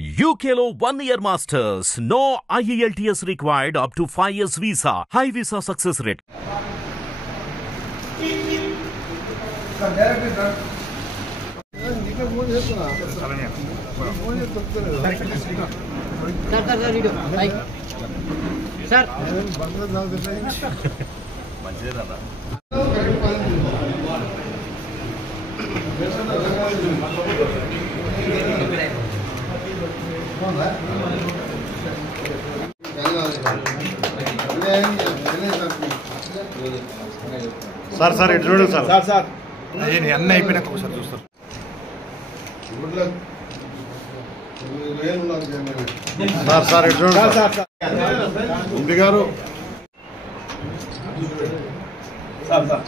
UKLO 1 year masters. No IELTS required up to 5 years visa. High visa success rate. Sir sir ఇటు చూడు sir sir sir అన్నీ అయిపోయినాక ఒకసారి చూస్తారు sir sir ఇటు చూడు ఎంపీ గారు సార్ సార్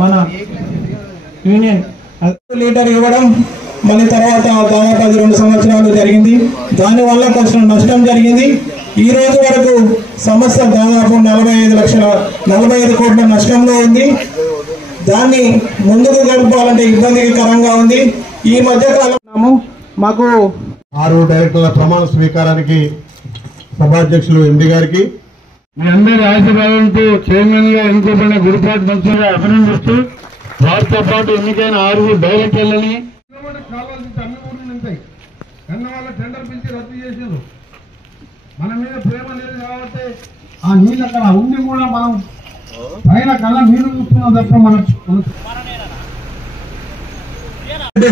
మన యూనియన్ లీటర్ ఇవ్వడం మళ్ళీ తర్వాత దాదాపు 2 సంవత్సరాలు జరిగింది. దానివల్ల కొంచెం నష్టం జరిగింది. ఈ రోజు వరకు సంస్థ దాదాపు 45 కోట్ల నష్టంలో ఉంది. దాన్ని ముందుకు జరపాలంటే ఇబ్బందికరంగా ఉంది. ఈ మధ్య కాలంలో మాకు 6 డైరెక్టర్ల ప్రమాణ స్వీకారానికి సభాధ్యక్షులు ఎండి గారికి మీ అందరి ఆశీర్వాదంతో చైర్మన్ గా ఎన్నుకోబడిన గురుపాటి మంత్రిగా అభినందిస్తూ వారితో పాటు ఎన్నికైన 6 డైరెక్టర్లని అన్ని ఊర్లు ఉంటాయి కన్న వాళ్ళ టెండర్ పిలిచి రద్దు చేసారు. మన మీద ప్రేమ లేదు కాబట్టి ఆ నీళ్ళు అక్కడ ఉండి కూడా మనం పైన కళ్ళ నీళ్లు చూస్తున్నాం తప్ప మనం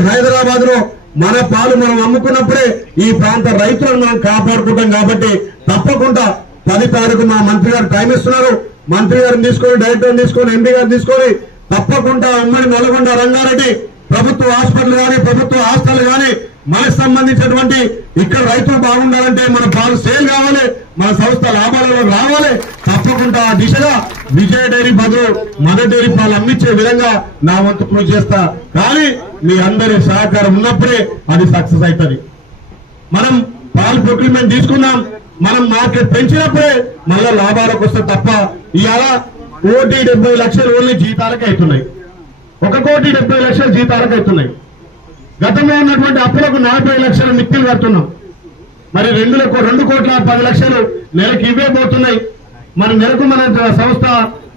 హైదరాబాద్ లో మన పాలు మనం అమ్ముకున్నప్పుడే ఈ ప్రాంత రైతులను మనం కాపాడుకుంటాం. కాబట్టి తప్పకుండా 10 తారీఖు మా మంత్రి గారు టైం ఇస్తున్నారు. మంత్రి గారిని తీసుకొని డైరెక్టర్ తీసుకొని ఎంపీ గారిని తీసుకొని తప్పకుండా ఉమ్మడి నల్గొండ రంగారెడ్డి ప్రభుత్వ హాస్పిటల్ కానీ ప్రభుత్వ హాస్టల్ కానీ మనకు సంబంధించినటువంటి ఇక్కడ రైతులు బాగుండాలంటే మన పాలు సేల్ కావాలి, మన సంస్థ లాభాలలో రావాలి. తప్పకుండా ఆ దిశగా విజయ డైరీ బదులు మదర్ డైరీ పాలు అమ్మించే విధంగా నా వంతు కృషి చేస్తా. కానీ మీ అందరి సహకారం ఉన్నప్పుడే అది సక్సెస్ అవుతుంది. మనం పాలు ప్రొక్యూర్మెంట్ తీసుకున్నాం, మనం మార్కెట్ పెంచినప్పుడే మళ్ళా లాభాలకు వస్తే తప్ప ఇవాళ 1,70,00,000 ఓన్లీ జీతాలకు అవుతున్నాయి. 1,70,00,000 జీతాలకు అవుతున్నాయి. గతంలో ఉన్నటువంటి అప్పులకు 40 లక్షల మిత్తులు కడుతున్నాం. మరి 2,10,00,000 నెలకు ఇవే పోతున్నాయి. మరి నెలకు మన సంస్థ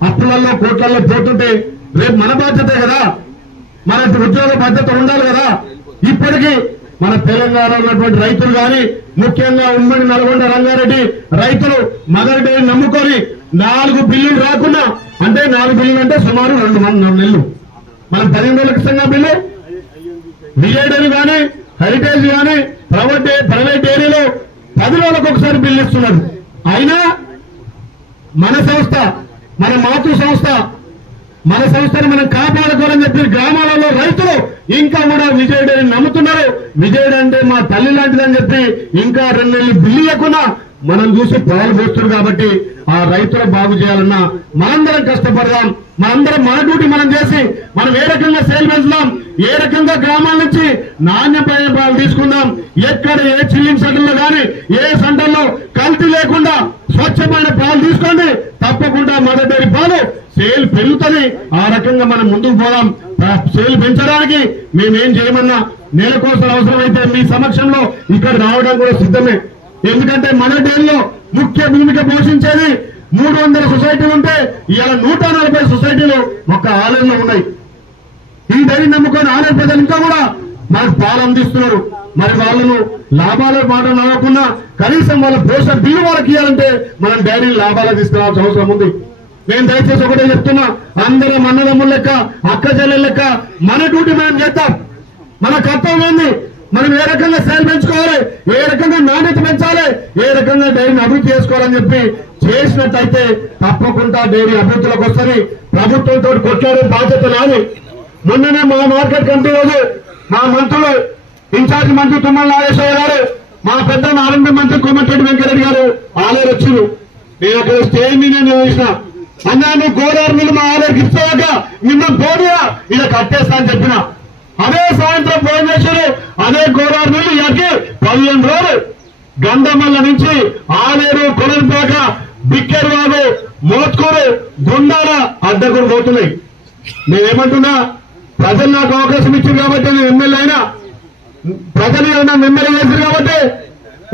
అప్పులలో కోట్లలో పోతుంటే రేపు మన బాధ్యతే కదా, మన ఉద్యోగ బాధ్యత ఉండాలి కదా. ఇప్పటికీ మన తెలంగాణలో ఉన్నటువంటి రైతులు కానీ ముఖ్యంగా ఉమ్మడి నల్గొండ రంగారెడ్డి రైతులు మదర్ డైరీ నమ్ముకొని 4 బిల్లులు రాకున్నా, అంటే 4 బిల్లులు అంటే సుమారు 2 నెలలు మనం 15 రోజుల క్రితంగా బిల్లు విజయ డైరీ కానీ హెరిటేజ్ కానీ ప్రైవేట్ డైరీలో 10 రోజులకు ఒకసారి బిల్లు ఇస్తున్నారు. అయినా మన సంస్థ మన మాతృ సంస్థ మన సంస్థను మనం కాపాడుకోవాలని చెప్పి గ్రామాలలో రైతులు ఇంకా కూడా విజయ డైరీ నమ్ముతున్నారు. విజయ అంటే మా తల్లి లాంటిదని చెప్పి ఇంకా 2 నెలలు బిల్లు ఇవ్వకుండా మనం చూసి పాలు పోస్తున్నారు. కాబట్టి ఆ రైతులు బాగు చేయాలన్నా మనందరం కష్టపడదాం. మనందరం మన డ్యూటీ మనం చేసి మనం ఏ రకంగా సేల్ పెంచుదాం, ఏ రకంగా గ్రామాల నుంచి నాణ్యమైన పాలు తీసుకుందాం. ఎక్కడ ఏ చిల్లింగ్ సెంటర్లో కానీ ఏ సెంటర్లో కల్తీ లేకుండా స్వచ్ఛమైన పాలు తీసుకోండి. తప్పకుండా మదర్ డైరీ పాలు సేల్ పెరుగుతుంది. ఆ రకంగా మనం ముందుకు పోదాం. సేల్ పెంచడానికి మేమేం చేయమన్నా నెలకోసం అవసరమైతే మీ సమక్షంలో ఇక్కడ రావడం కూడా సిద్ధమే. ఎందుకంటే మన డైరీలో ముఖ్య భూమిక పోషించేది 300 సొసైటీలు ఉంటే ఇవాళ 140 సొసైటీలు ఒక్క ఆలయంలో ఉన్నాయి. ఈ డైరీ నమ్ముకొని ఆలయ ప్రజలు ఇంకా కూడా మనకు పాలు అందిస్తున్నారు. మరి వాళ్ళను లాభాల మాట నమ్మకుండా కనీసం వాళ్ళ పోషణ బిల్లు వాళ్ళకి ఇవ్వాలంటే మనం డైరీ లాభాలు తీసుకురావాల్సిన అవసరం ఉంది. నేను దయచేసి ఒకటే చెప్తున్నా, అందరం అన్నదమ్ముల లెక్క, అక్క చెల్లెల లెక్క మన డ్యూటీ మనం చేద్దాం. మన కర్తవ్యం ఏంది, మనం ఏ రకంగా సేల్ పెంచుకోవాలి, ఏ రకంగా నాణ్యత పెంచాలి, ఏ రకంగా డైరీని అభివృద్ధి చేసుకోవాలని చెప్పి చేసినట్టయితే తప్పకుండా డైరీ అభివృద్ధిలోకి వస్తుంది. ప్రభుత్వంతో కొట్లాడే బాధ్యత నాది. మొన్ననే మా మార్కెట్ కమిటీ రోజు మా మంత్రులు, ఇన్ఛార్జ్ మంత్రి తుమ్మల నాగేశ్వర గారు, మా పెద్ద ఆర్ఎంపీ మంత్రి కోమటిరెడ్డి వెంకరెడ్డి గారు ఆలేరు వచ్చారు. నేను అక్కడ స్టేజ్ మీద నిర్వహించిన, అన్నా నువ్వు గోదావరి నీళ్ళు మా ఆలేరుకి ఇస్తాక నిన్న పోనీయా ఇలా కట్టేస్తా అని చెప్పిన. అదే సాయంత్రం ఫోన్ చేశారు, అదే గోదావరి నీళ్ళు ఇక్కడికి 15 రోజులు గంధమల్ల నుంచి ఆలేరు, కొలంపేట, బిక్కెరవాగు, మోత్కూరు, గుండాల అడ్డకూరు పోతున్నాయి. నేనేమంటున్నా, ప్రజలు నాకు అవకాశం ఇచ్చారు కాబట్టి నేను ఎమ్మెల్యే అయినా, ప్రజలు నన్ను ఎమ్మెల్యే చేశారు కాబట్టి,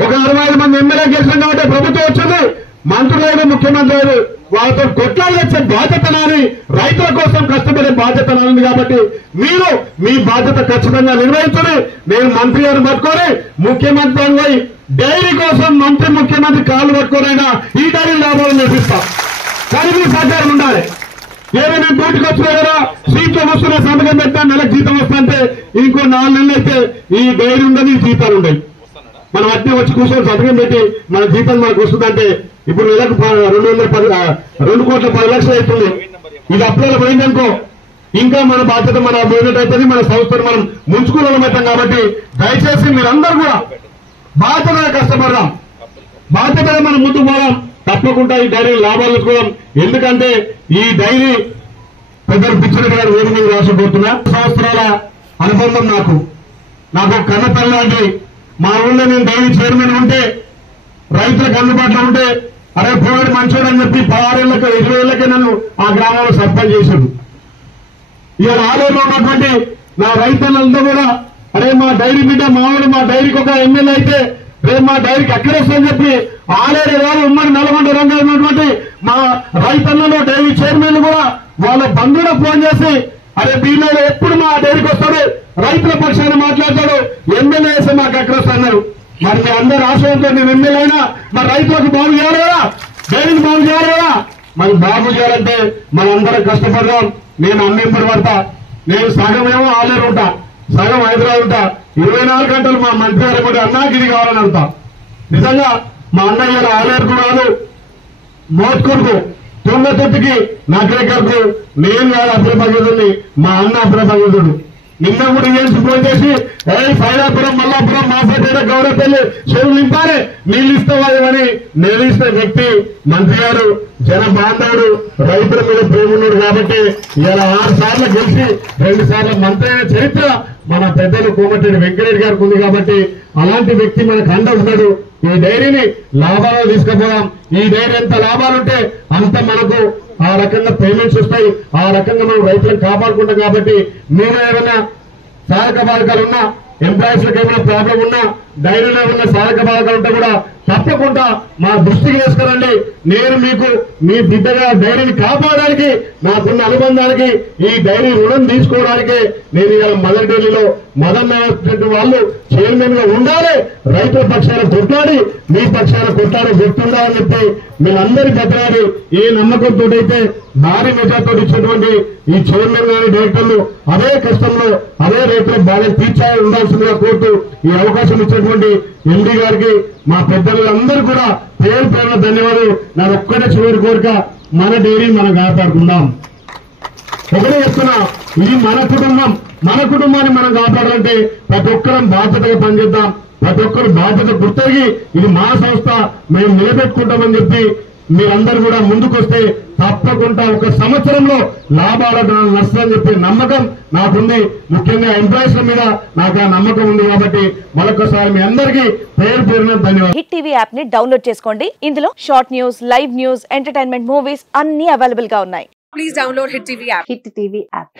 ఒక 65 మంది ఎమ్మెల్యే చేశారు కాబట్టి ప్రభుత్వం వచ్చింది. మంత్రులైన ముఖ్యమంత్రి అయిన వాళ్ళతో కొట్లాడి వచ్చే బాధ్యత నాని, రైతుల కోసం కష్టపడే బాధ్యత నాని. కాబట్టి మీరు మీ బాధ్యత ఖచ్చితంగా నిర్వహించండి. నేను మంత్రి గారిని పట్టుకొని ముఖ్యమంత్రి పోయి డైరీ కోసం మంత్రి ముఖ్యమంత్రి కాళ్ళు పట్టుకోనైనా ఈ డైరీ లాభాలు నిర్మిస్తా. కానీ మీ సహకారం ఉండాలి. ఏమైనా డ్యూటీకి వచ్చినా కదా సీట్లో వస్తున్న సంతకం పెట్టా నెలకు జీతం వస్తుంటే ఇంకో 4 నెలలు అయితే ఈ డైరీ ఉండదు, జీతాలు ఉండవు. మనం అట్నే వచ్చి కూర్చొని సంతకం పెట్టి మన జీతం మనకు వస్తుందంటే ఇప్పుడు నెలకు 2 కోట్ల 10 లక్షలు అవుతుంది. ఇది అప్పులలో పోయిందనుకో ఇంకా మన బాధ్యత మన అభివృద్ధి అవుతుంది, మన సంస్థను మనం ముంచుకోగలుగుతాం. కాబట్టి దయచేసి మీరందరూ కూడా బాధ్యతగా కష్టపడదాం, బాధ్యతగా మనం ముందుకు పోదాం. తప్పకుండా ఈ డైరీ లాభాలు తెచ్చుకోవడం. ఎందుకంటే ఈ డైరీ పెద్దలు పిచ్చిరెడ్డి గారు వేరు మీద రాసిపోతున్నా. సంవత్సరాల అనుబంధం నాకు కన్నతల్లి లాంటి. మా ఊళ్ళో నేను డైరీ చైర్మన్ ఉంటే, రైతులకు అందుబాటులో ఉంటే, అరే పోరాడు మంచోడు అని చెప్పి 16 ఏళ్ళకి 20 ఏళ్ళకే నన్ను ఆ గ్రామంలో సర్పంచ్ చేశాడు. ఇవాళ ఆలయంలో ఉన్నటువంటి నా రైతులంతా కూడా అరే మా డైరీ బిడ్డ మామూలు మా డైరీకి ఒక ఎమ్మెల్యే అయితే రేపు మా డైరీకి అక్కడేస్తుందని చెప్పి ఆలేరు గారు ఉమ్మడి నల్గొండ రంగంలో ఉన్నటువంటి మా రైతులలో డైరీ చైర్మన్లు కూడా వాళ్ళ బంధువులకు ఫోన్ చేసి అరే దీనిలో ఎప్పుడు మా డైరీకి వస్తాడు, రైతుల పక్షాన్ని మాట్లాడతాడు, ఎమ్మెల్యే వేస్తే మాకు అక్కడ వస్తున్నారు. మరి మీ అందరు ఆశయంతో నేను ఎమ్మెల్యే అయినా మరి రైతులకు బాగు చేయాలి కదా, డైరీని బాగు చేయాలి కదా. మరి బాగు చేయాలంటే మనందరం కష్టపడదాం. నేను అన్నింపడి పడతా. నేను సగమేమో ఆలేరు ఉంటా, సగం హైదరాబాద్ ఉంటా. 24 గంటలు మా మంత్రి గారు కూడా అన్నాకి ఇది కావాలని అడుగుతా. నిజంగా మా అన్నయ్య ఆలేరుకు కాదు, మోత్కూరుకు, తుంగతుర్తికి, నగరికర్కు నేను కాదు అభ్యర్థి, మా అన్న అభ్యర్థుడు. నిన్న కూడా ఏం ఫోన్ చేసి సైదాపురం, మల్లాపురం, మాసపేట, గౌరవపల్లి చెరువు నింపాలి నీళ్ళు ఇస్తామని నిలదీసిన వ్యక్తి మంత్రి గారు. జన బాంధవుడు, రైతుల మీద ప్రేమ ఉన్నాడు కాబట్టి ఇలా 6 సార్లు గెలిచి 2 సార్లు మంత్రి అయిన చరిత్ర మన పెద్దలు కోమటిరెడ్డి వెంకరెడ్డి గారికి ఉంది. కాబట్టి అలాంటి వ్యక్తి మనకు అండ ఉన్నాడు. ఈ డైరీని లాభాలు తీసుకుపోదాం. ఈ డైరీ ఎంత లాభాలుంటే అంత మనకు ఆ రకంగా పేమెంట్స్ వస్తాయి, ఆ రకంగా మనం రైతులను కాపాడుకుంటాం. కాబట్టి మీరు ఏమైనా సాధక బాధకాలు ఉన్నా, ఎంప్లాయీస్ లకు ఏమైనా ప్రాబ్లం ఉన్నా, డైరీలో ఏమైనా సాధక బాధకాలు ఉంటే కూడా తప్పకుండా మా దృష్టికి వేసుకురండి. నేను మీకు మీ బిడ్డగా డైరీని కాపాడడానికి, నాకున్న అనుబంధానికి, ఈ డైరీ రుణం తీసుకోవడానికి నేను ఇలా మదర్ డైరీలో మదన్ వాళ్ళు చైర్మన్ గా ఉండాలి. రైతుల పక్షాన కొట్లాడి, మీ పక్షాన కొట్లాడి గుర్తుండాలని చెప్పి మీరందరి బతలాడి ఏ నమ్మకంతో అయితే భారీ మెజార్టీతో ఇచ్చినటువంటి ఈ చైర్మన్ గారి డైరెక్టర్లు అదే కష్టంలో అదే రైతుల బాగా తీర్చాలి ఉండాల్సిందిగా కోరుతూ ఈ అవకాశం ఇచ్చినటువంటి ఎండీ గారికి, మా పెద్దలందరూ కూడా పేరు పేరున ధన్యవాదాలు. నా ఒక్కటే చివరి కోరిక, మన డైరీ మనం కాపాడుకుందాం. ఒకటే చెప్తున్నా, ఇది మన కుటుంబం, మన కుటుంబాన్ని మనం కాపాడాలంటే ప్రతి ఒక్కరం బాధ్యతగా పనిచేద్దాం. ప్రతి ఒక్కరు బాధ్యత గుర్తెరిగి ఇది మా సంస్థ, మేము నిలబెట్టుకుంటామని చెప్పి మీరందరూ కూడా ముందుకొస్తే తప్పకుండా 1 సంవత్సరంలో లాభాలు నష్టం చెప్పే నమ్మకం నాకుంది. ముఖ్యంగా ఎంప్లాయీస్ మీద నాకు ఆ నమ్మకం ఉంది. కాబట్టి మరొకసారి మీ అందరికీ పేరు పేరున ధన్యవాదాలు. హిట్ టీవీ యాప్ ని డౌన్లోడ్ చేసుకోండి. ఇందులో short news, live news, entertainment movies అన్ని అవైలబుల్ గా ఉన్నాయి. Please download hit TV app.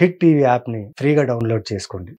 Hit TV app ని ఫ్రీగా డౌన్లోడ్ చేసుకోండి.